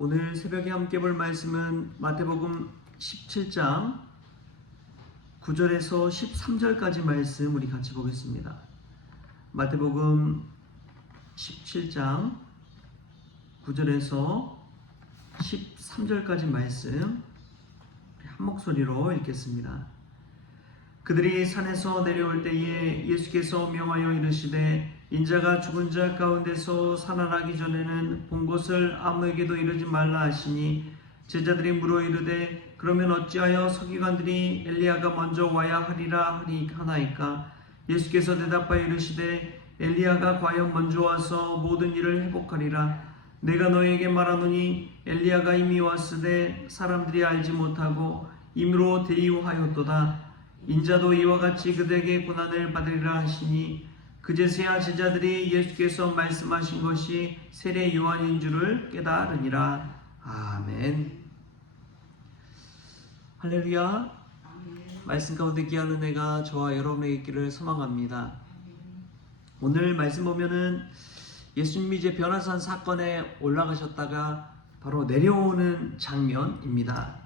오늘 새벽에 함께 볼 말씀은 마태복음 17장 9절에서 13절까지 말씀 우리 같이 보겠습니다. 마태복음 17장 9절에서 13절까지 말씀 한 목소리로 읽겠습니다. 그들이 산에서 내려올 때에 예수께서 명하여 이르시되 인자가 죽은 자 가운데서 살아나기 전에는 본 것을 아무에게도 이르지 말라 하시니 제자들이 물어 이르되 그러면 어찌하여 서기관들이 엘리야가 먼저 와야 하리라 하나이까? 예수께서 대답하여 이르시되 엘리야가 과연 먼저 와서 모든 일을 회복하리라. 내가 너에게 말하노니 엘리야가 이미 왔으되 사람들이 알지 못하고 임의로 대유하였도다. 인자도 이와 같이 그들에게 고난을 받으리라 하시니 그제서야 제자들이 예수께서 말씀하신 것이 세례 요한인 줄을 깨달으니라. 아멘. 할렐루야. 말씀 가운데 귀한 은혜가 저와 여러분에게 있기를 소망합니다. 오늘 말씀 보면은 예수님이 이제 변화산 사건에 올라가셨다가 바로 내려오는 장면입니다.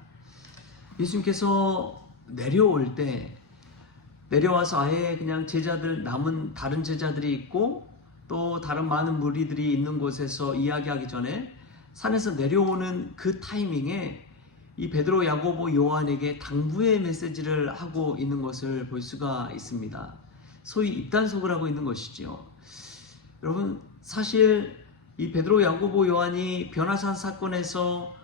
예수님께서 내려올 때 내려와서 아예 그냥 제자들, 남은 다른 제자들이 있고 또 다른 많은 무리들이 있는 곳에서 이야기하기 전에 산에서 내려오는 그 타이밍에 이 베드로, 야고보, 요한에게 당부의 메시지를 하고 있는 것을 볼 수가 있습니다. 소위 입단속을 하고 있는 것이죠. 여러분, 사실 이 베드로, 야고보, 요한이 변화산 사건에서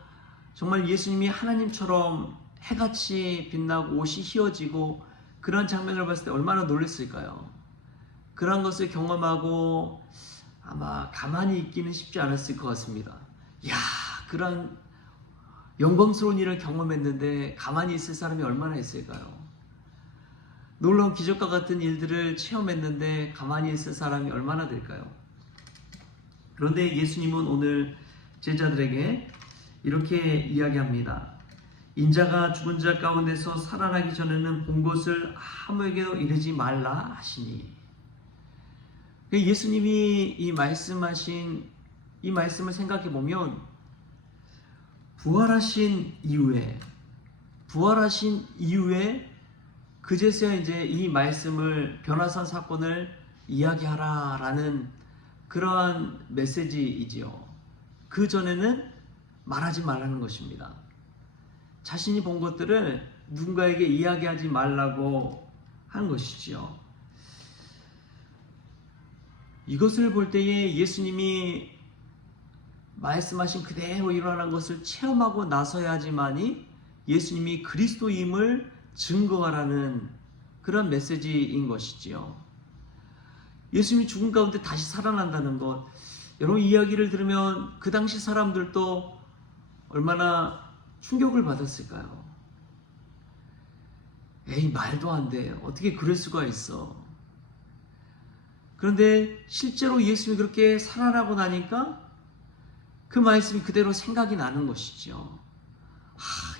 정말 예수님이 하나님처럼 해같이 빛나고 옷이 휘어지고 그런 장면을 봤을 때 얼마나 놀랐을까요? 그런 것을 경험하고 아마 가만히 있기는 쉽지 않았을 것 같습니다. 이야, 그런 영광스러운 일을 경험했는데 가만히 있을 사람이 얼마나 있을까요? 놀라운 기적과 같은 일들을 체험했는데 가만히 있을 사람이 얼마나 될까요? 그런데 예수님은 오늘 제자들에게 이렇게 이야기합니다. 인자가 죽은 자 가운데서 살아나기 전에는 본 것을 아무에게도 이르지 말라 하시니. 예수님이 이 말씀하신 이 말씀을 생각해 보면 부활하신 이후에 그제서야 이제 이 말씀을 변화산 사건을 이야기하라라는 그러한 메시지이지요. 그 전에는 말하지 말라는 것입니다. 자신이 본 것들을 누군가에게 이야기하지 말라고 한 것이지요. 이것을 볼 때에 예수님이 말씀하신 그대로 일어난 것을 체험하고 나서야지만이 예수님이 그리스도임을 증거하라는 그런 메시지인 것이지요. 예수님이 죽은 가운데 다시 살아난다는 것, 여러분 이야기를 들으면 그 당시 사람들도 얼마나 충격을 받았을까요? 에이, 말도 안 돼. 어떻게 그럴 수가 있어. 그런데 실제로 예수님이 그렇게 살아나고 나니까 그 말씀이 그대로 생각이 나는 것이죠.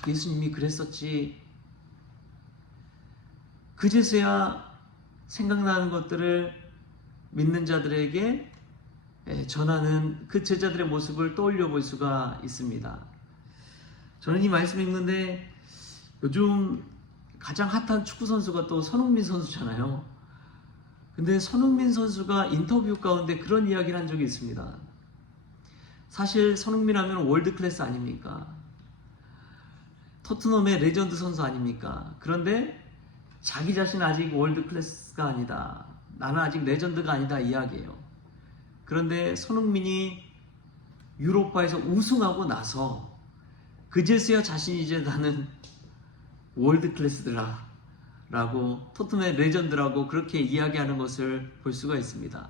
예수님이 그랬었지. 그제서야 생각나는 것들을 믿는 자들에게 전하는 그 제자들의 모습을 떠올려 볼 수가 있습니다. 저는 이 말씀 읽는데 요즘 가장 핫한 축구 선수가 또 손흥민 선수잖아요. 근데 손흥민 선수가 인터뷰 가운데 그런 이야기를 한 적이 있습니다. 사실 손흥민 하면 월드 클래스 아닙니까? 토트넘의 레전드 선수 아닙니까? 그런데 자기 자신은 아직 월드 클래스가 아니다. 나는 아직 레전드가 아니다 이야기예요. 그런데 손흥민이 유로파에서 우승하고 나서 그제서야 자신이 이제 나는 월드 클래스더라 라고 토트넘의 레전드라고 그렇게 이야기하는 것을 볼 수가 있습니다.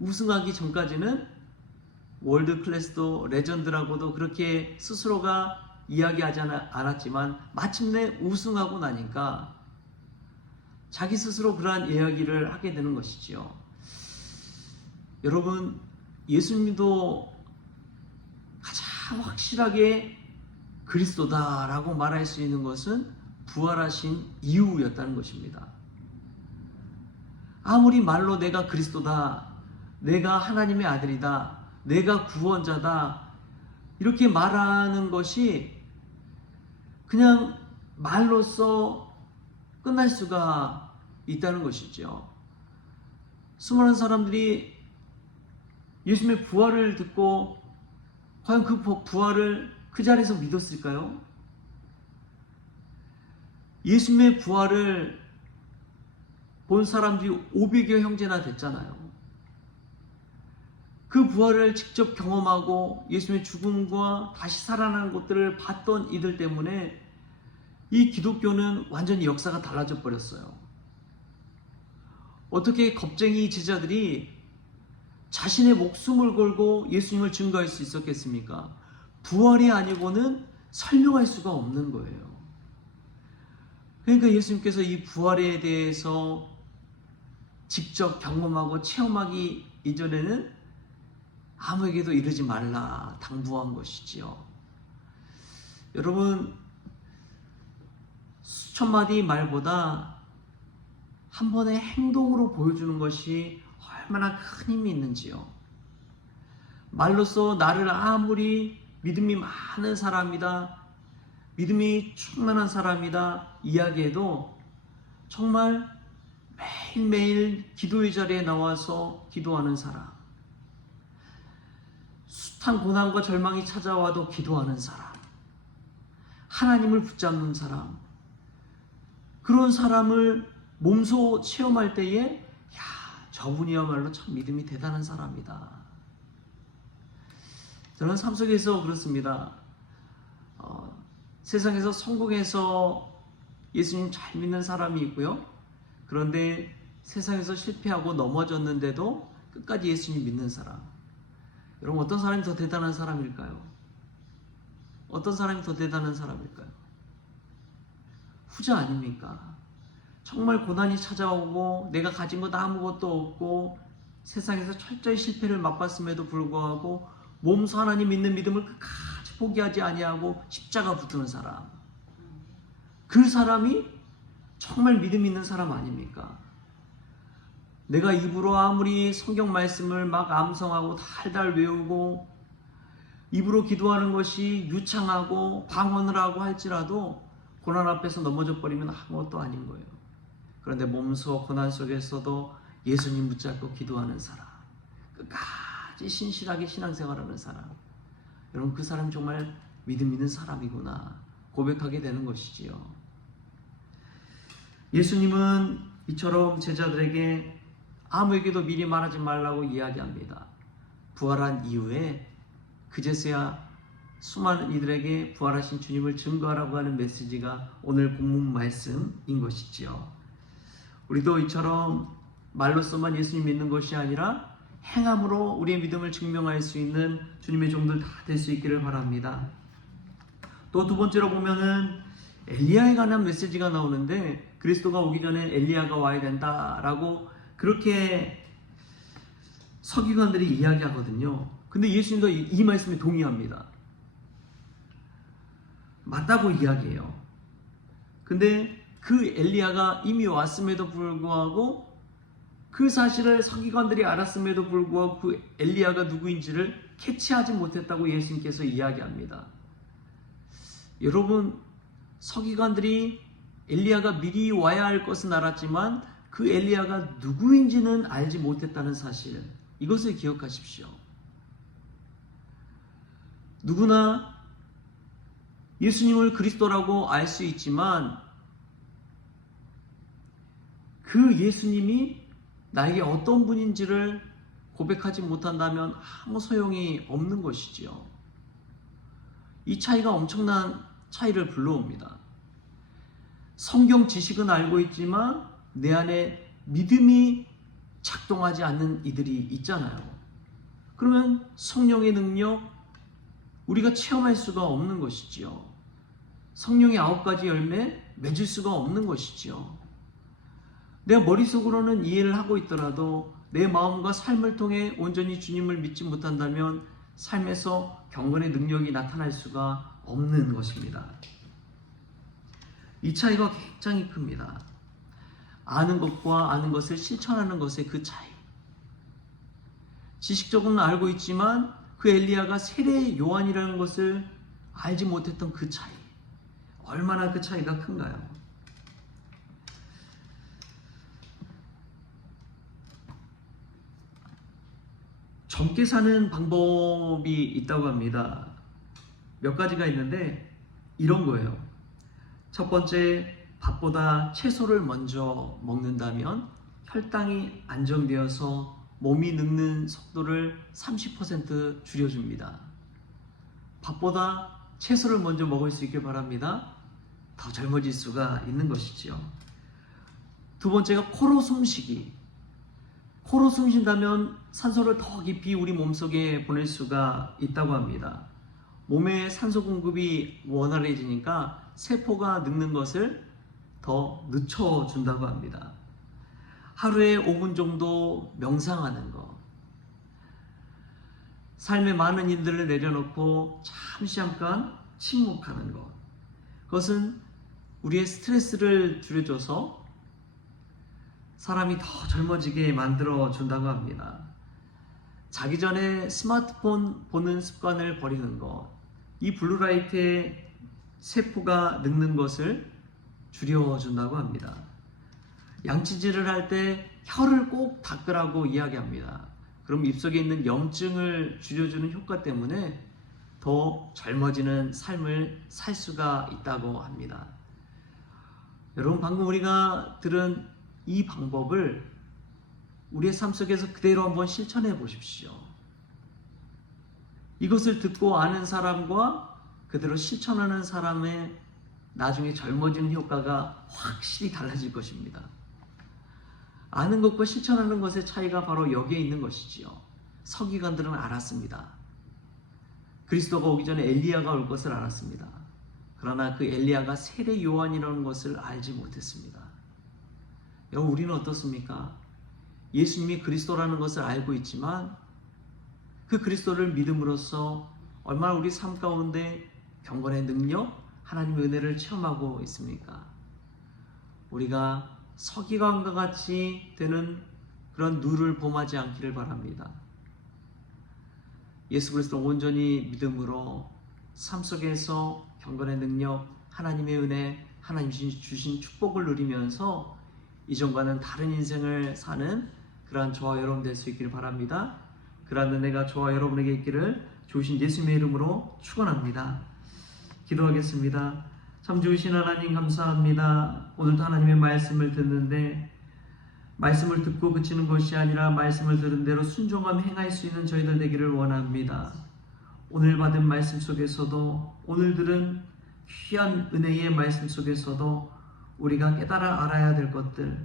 우승하기 전까지는 월드 클래스도 레전드라고도 그렇게 스스로가 이야기하지 않았지만 마침내 우승하고 나니까 자기 스스로 그러한 이야기를 하게 되는 것이지요. 여러분, 예수님도 가장 확실하게 그리스도다라고 말할 수 있는 것은 부활하신 이후였다는 것입니다. 아무리 말로 내가 그리스도다, 내가 하나님의 아들이다, 내가 구원자다, 이렇게 말하는 것이 그냥 말로써 끝날 수가 있다는 것이죠. 수많은 사람들이 예수님의 부활을 듣고 과연 그 부활을 그 자리에서 믿었을까요? 예수님의 부활을 본 사람들이 500여 형제나 됐잖아요. 그 부활을 직접 경험하고 예수님의 죽음과 다시 살아나는 것들을 봤던 이들 때문에 이 기독교는 완전히 역사가 달라져 버렸어요. 어떻게 겁쟁이 제자들이 자신의 목숨을 걸고 예수님을 증거할 수 있었겠습니까? 부활이 아니고는 설명할 수가 없는 거예요. 그러니까 예수님께서 이 부활에 대해서 직접 경험하고 체험하기 이전에는 아무에게도 이르지 말라 당부한 것이지요. 여러분, 수천 마디 말보다 한 번의 행동으로 보여주는 것이 얼마나 큰 힘이 있는지요. 말로써 나를 아무리 믿음이 많은 사람이다, 믿음이 충만한 사람이다 이야기해도 정말 매일매일 기도의 자리에 나와서 기도하는 사람, 숱한 고난과 절망이 찾아와도 기도하는 사람, 하나님을 붙잡는 사람, 그런 사람을 몸소 체험할 때에 저분이야말로 참 믿음이 대단한 사람이다. 저는 삶 속에서 그렇습니다. 세상에서 성공해서 예수님 잘 믿는 사람이 있고요. 그런데 세상에서 실패하고 넘어졌는데도 끝까지 예수님 믿는 사람. 여러분, 어떤 사람이 더 대단한 사람일까요? 어떤 사람이 더 대단한 사람일까요? 후자 아닙니까? 정말 고난이 찾아오고 내가 가진 것 아무것도 없고 세상에서 철저히 실패를 맛봤음에도 불구하고 몸소 하나님 믿는 믿음을 끝까지 포기하지 아니하고 십자가 붙드는 사람, 그 사람이 정말 믿음 있는 사람 아닙니까? 내가 입으로 아무리 성경 말씀을 막 암송하고 달달 외우고 입으로 기도하는 것이 유창하고 방언을 하고 할지라도 고난 앞에서 넘어져 버리면 아무것도 아닌 거예요. 그런데 몸소 고난 속에서도 예수님 붙잡고 기도하는 사람, 끝까지 신실하게 신앙생활하는 사람, 여러분, 그 사람이 정말 믿음 있는 사람이구나 고백하게 되는 것이지요. 예수님은 이처럼 제자들에게 아무에게도 미리 말하지 말라고 이야기합니다. 부활한 이후에 그제서야 수많은 이들에게 부활하신 주님을 증거하라고 하는 메시지가 오늘 본문 말씀인 것이지요. 우리도 이처럼 말로서만 예수님 믿는 것이 아니라 행함으로 우리의 믿음을 증명할 수 있는 주님의 종들 다 될 수 있기를 바랍니다. 또 두 번째로 보면은 엘리야에 관한 메시지가 나오는데, 그리스도가 오기 전에 엘리야가 와야 된다라고 그렇게 서기관들이 이야기하거든요. 근데 예수님도 이 말씀에 동의합니다. 맞다고 이야기해요. 근데 그 엘리야가 이미 왔음에도 불구하고 그 사실을 서기관들이 알았음에도 불구하고 그 엘리야가 누구인지를 캐치하지 못했다고 예수님께서 이야기합니다. 여러분, 서기관들이 엘리야가 미리 와야 할 것은 알았지만 그 엘리야가 누구인지는 알지 못했다는 사실, 이것을 기억하십시오. 누구나 예수님을 그리스도라고 알 수 있지만 그 예수님이 나에게 어떤 분인지를 고백하지 못한다면 아무 소용이 없는 것이지요. 이 차이가 엄청난 차이를 불러옵니다. 성경 지식은 알고 있지만 내 안에 믿음이 작동하지 않는 이들이 있잖아요. 그러면 성령의 능력, 우리가 체험할 수가 없는 것이지요. 성령의 9가지 열매 맺을 수가 없는 것이지요. 내가 머릿속으로는 이해를 하고 있더라도 내 마음과 삶을 통해 온전히 주님을 믿지 못한다면 삶에서 경건의 능력이 나타날 수가 없는 것입니다. 이 차이가 굉장히 큽니다. 아는 것과 아는 것을 실천하는 것의 그 차이. 지식적으로는 알고 있지만 그 엘리야가 세례 요한이라는 것을 알지 못했던 그 차이, 얼마나 그 차이가 큰가요? 젊게 사는 방법이 있다고 합니다. 몇 가지가 있는데 이런 거예요. 첫 번째, 밥보다 채소를 먼저 먹는다면 혈당이 안정되어서 몸이 늙는 속도를 30% 줄여줍니다. 밥보다 채소를 먼저 먹을 수 있길 바랍니다. 더 젊어질 수가 있는 것이지요. 두 번째가 코로 숨쉬기. 코로 숨쉰다면 산소를 더 깊이 우리 몸속에 보낼 수가 있다고 합니다. 몸에 산소 공급이 원활해지니까 세포가 늙는 것을 더 늦춰준다고 합니다. 하루에 5분 정도 명상하는 것, 삶의 많은 일들을 내려놓고 잠깐 침묵하는 것, 그것은 우리의 스트레스를 줄여줘서 사람이 더 젊어지게 만들어 준다고 합니다. 자기 전에 스마트폰 보는 습관을 버리는 것, 이 블루라이트의 세포가 늙는 것을 줄여준다고 합니다. 양치질을 할 때 혀를 꼭 닦으라고 이야기합니다. 그럼 입속에 있는 염증을 줄여주는 효과 때문에 더 젊어지는 삶을 살 수가 있다고 합니다. 여러분, 방금 우리가 들은 이 방법을 우리의 삶 속에서 그대로 한번 실천해 보십시오. 이것을 듣고 아는 사람과 그대로 실천하는 사람의 나중에 젊어지는 효과가 확실히 달라질 것입니다. 아는 것과 실천하는 것의 차이가 바로 여기에 있는 것이지요. 서기관들은 알았습니다. 그리스도가 오기 전에 엘리야가 올 것을 알았습니다. 그러나 그 엘리야가 세례 요한이라는 것을 알지 못했습니다. 여러분, 우리는 어떻습니까? 예수님이 그리스도라는 것을 알고 있지만 그 그리스도를 믿음으로써 얼마나 우리 삶 가운데 경건의 능력, 하나님의 은혜를 체험하고 있습니까? 우리가 서기관과 같이 되는 그런 누를 범하지 않기를 바랍니다. 예수 그리스도를 온전히 믿음으로 삶 속에서 경건의 능력, 하나님의 은혜, 하나님 주신 축복을 누리면서 이전과는 다른 인생을 사는 그러한 저와 여러분 될 수 있기를 바랍니다. 그러한 은혜가 저와 여러분에게 있기를 주신 예수님의 이름으로 축원합니다. 기도하겠습니다. 참 좋으신 하나님, 감사합니다. 오늘도 하나님의 말씀을 듣는데 말씀을 듣고 그치는 것이 아니라 말씀을 들은 대로 순종하며 행할 수 있는 저희들 되기를 원합니다. 오늘 받은 말씀 속에서도, 오늘 들은 귀한 은혜의 말씀 속에서도 우리가 깨달아 알아야 될 것들,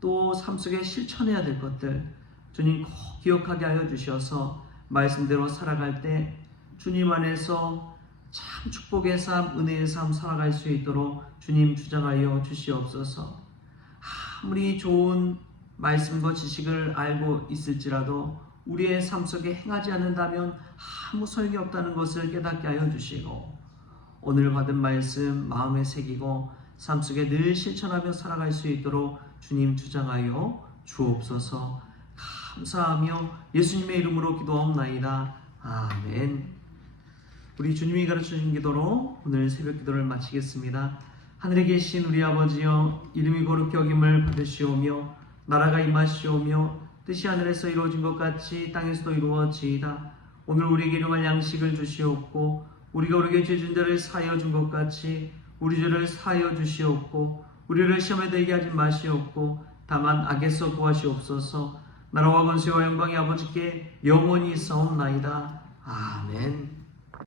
또 삶 속에 실천해야 될 것들 주님 꼭 기억하게 하여 주셔서 말씀대로 살아갈 때 주님 안에서 참 축복의 삶, 은혜의 삶 살아갈 수 있도록 주님 주장하여 주시옵소서. 아무리 좋은 말씀과 지식을 알고 있을지라도 우리의 삶 속에 행하지 않는다면 아무 소용이 없다는 것을 깨닫게 하여 주시고, 오늘 받은 말씀 마음에 새기고 삶 속에 늘 실천하며 살아갈 수 있도록 주님 주장하여 주옵소서. 감사하며 예수님의 이름으로 기도하옵나이다. 아멘. 우리 주님이 가르쳐주신 기도로 오늘 새벽 기도를 마치겠습니다. 하늘에 계신 우리 아버지여, 이름이 거룩히 여김을 받으시오며 나라가 임하시오며 뜻이 하늘에서 이루어진 것 같이 땅에서도 이루어지이다. 오늘 우리에게 일용할 양식을 주시옵고 우리가 우리에게 죄진 자를 사하여 준 것 같이 우리 죄를 사하여 주시옵고 우리를 시험에 들게 하지 마시옵고 다만 악에서 구하시옵소서. 나라와 권세와 영광이 아버지께 영원히 있사옵나이다. 아멘.